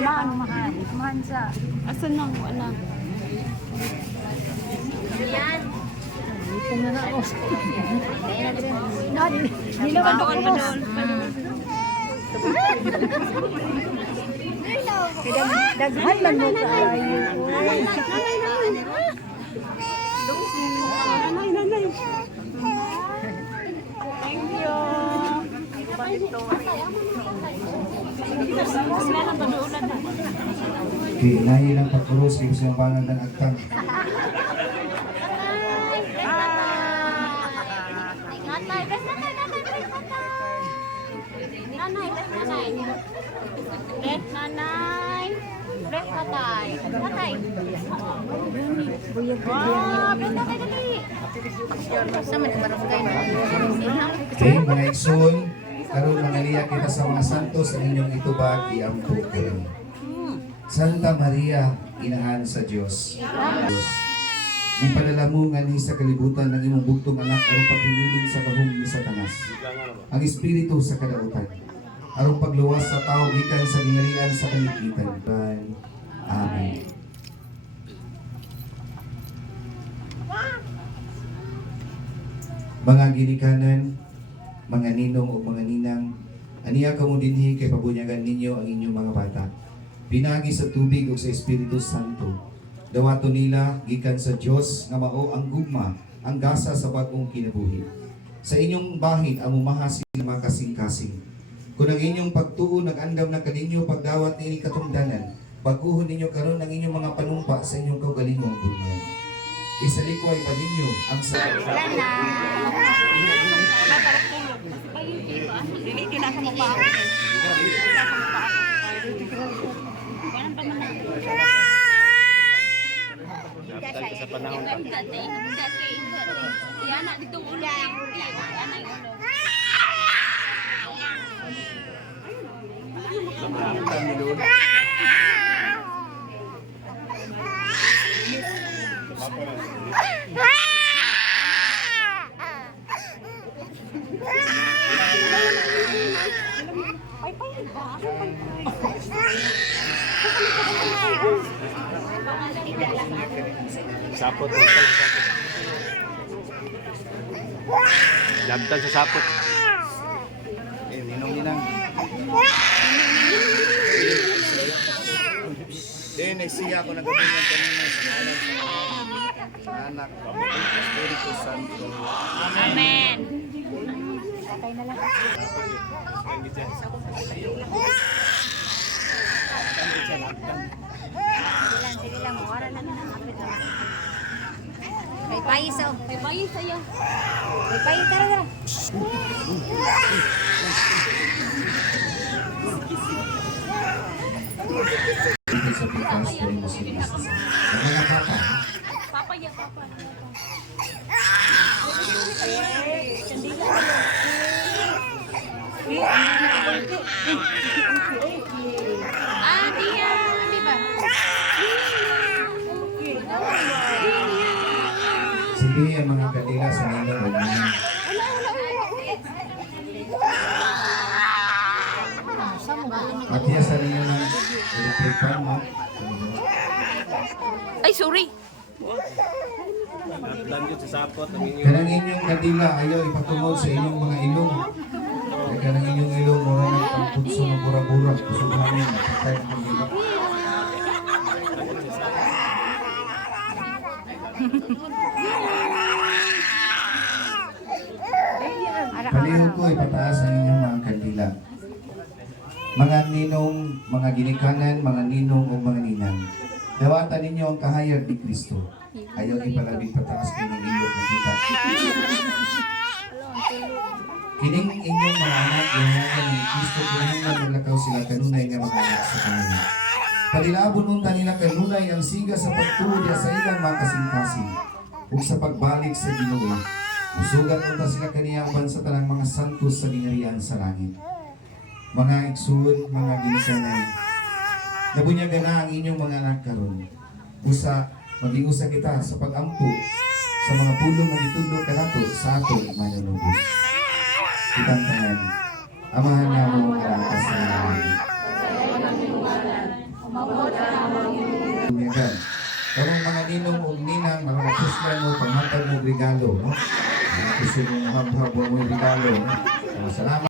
Mahal. Mahal sa. Asan na ako, anak? Yan. Ito na na ako. Hindi naman ako. Daghan man mo kaayo. Nanay. Thank you. Kinahin ang pagkuros kay sa bangan ng agtang. Okay, mga igsoon, karon mangaliya kita sa mga santos sa inyong itubag iampo karon. Santa Maria, inahan sa Dios. Ipadala mo nga ni sa kalibutan ng imong bugtong anak aron pagpililing sa kahong ni Satanas. Ang espiritu sa kadautan. Aron pagluwas sa tao gikan sa gingharian sa kalikitan. Amen. Mga ginikanan, mga ninong o mga ninang, aniya kamo dinhi kay pabunyagan ninyo ang inyong mga bata. Pinagi sa tubig o sa Espiritu Santo. Dawato nila gikan sa Dios nga mao ang gugma, ang gasa sa bag-ong kinabuhi. Sa inyong bahin ang umahasin mga kasing-kasing. Kung ang inyong pagtuo nag-andam na kaninyo pagdawat ni katungdanan, pagkuhon ninyo karon ang inyong mga panumpa sa inyong kaugalingong bunyan. Isalikway pa ninyo ang sa... Sa panahon pa. Yan na dito ulang. Kami doon. Sapot. Dagdag sa sapot. Ninong-ninang. Nagsiya ako nagkabunyan kanina sa ngalan sa anak, Espiritu Santo. Amen. Patay na lang. Sige lang, mawara na na. May payis ako. May bayi sa'yo. May payis talaga. Dito sa pitas, pero mo sila sa mga bata. Papa ya, papa. Ah, dia. Di ba? Sige ang mga kadila sa nila o mga at iya sa ninyo ng electrical mo. Ay, sorry. Dagdag sa sapot ang inyong Kanang inyong kadila ayaw ipatungod sa inyong mga ilong. Kaya kanang inyong ilong mura ng pagputso ng bura-bura. Gusto namin patay ang kadila. Palihog ko ipataas ang inyong mga kandila. Mga ninong, mga ginikanan, mga ninong o mga ninang. Dawatan ninyo ang kahayag ni Kristo. Ayaw ipalabing pataas kining ilog na kita. Kining inyong mga anak, ihayagan ni Kristo kung maglakaw sila kanunay nga mga anak sa kanila. Palilabon unta nila kanunay ang siga sa pagtuod sa ilang mga kasing-kasing ug sa pagbalik sa Ginoo. Usugan unta sila kaniyang bansa tanang mga santos sa gingharian sa langit. Mga igsoon, mga ginikanan, nabunyagan na ang inyong mga anak karon. Usa, mag-iusa kita sa pag-ampo sa mga pulong nga gitudlo kanato sa atong manunubos. Kitang tanan, amahan na mo ang sa langit. Tunyagan. Karong mga ninong o ninang, mga kuslan mo, panghatag mo regalo, no? Mga kuslan mo, mabhabwa mo regalo, no? Salamat.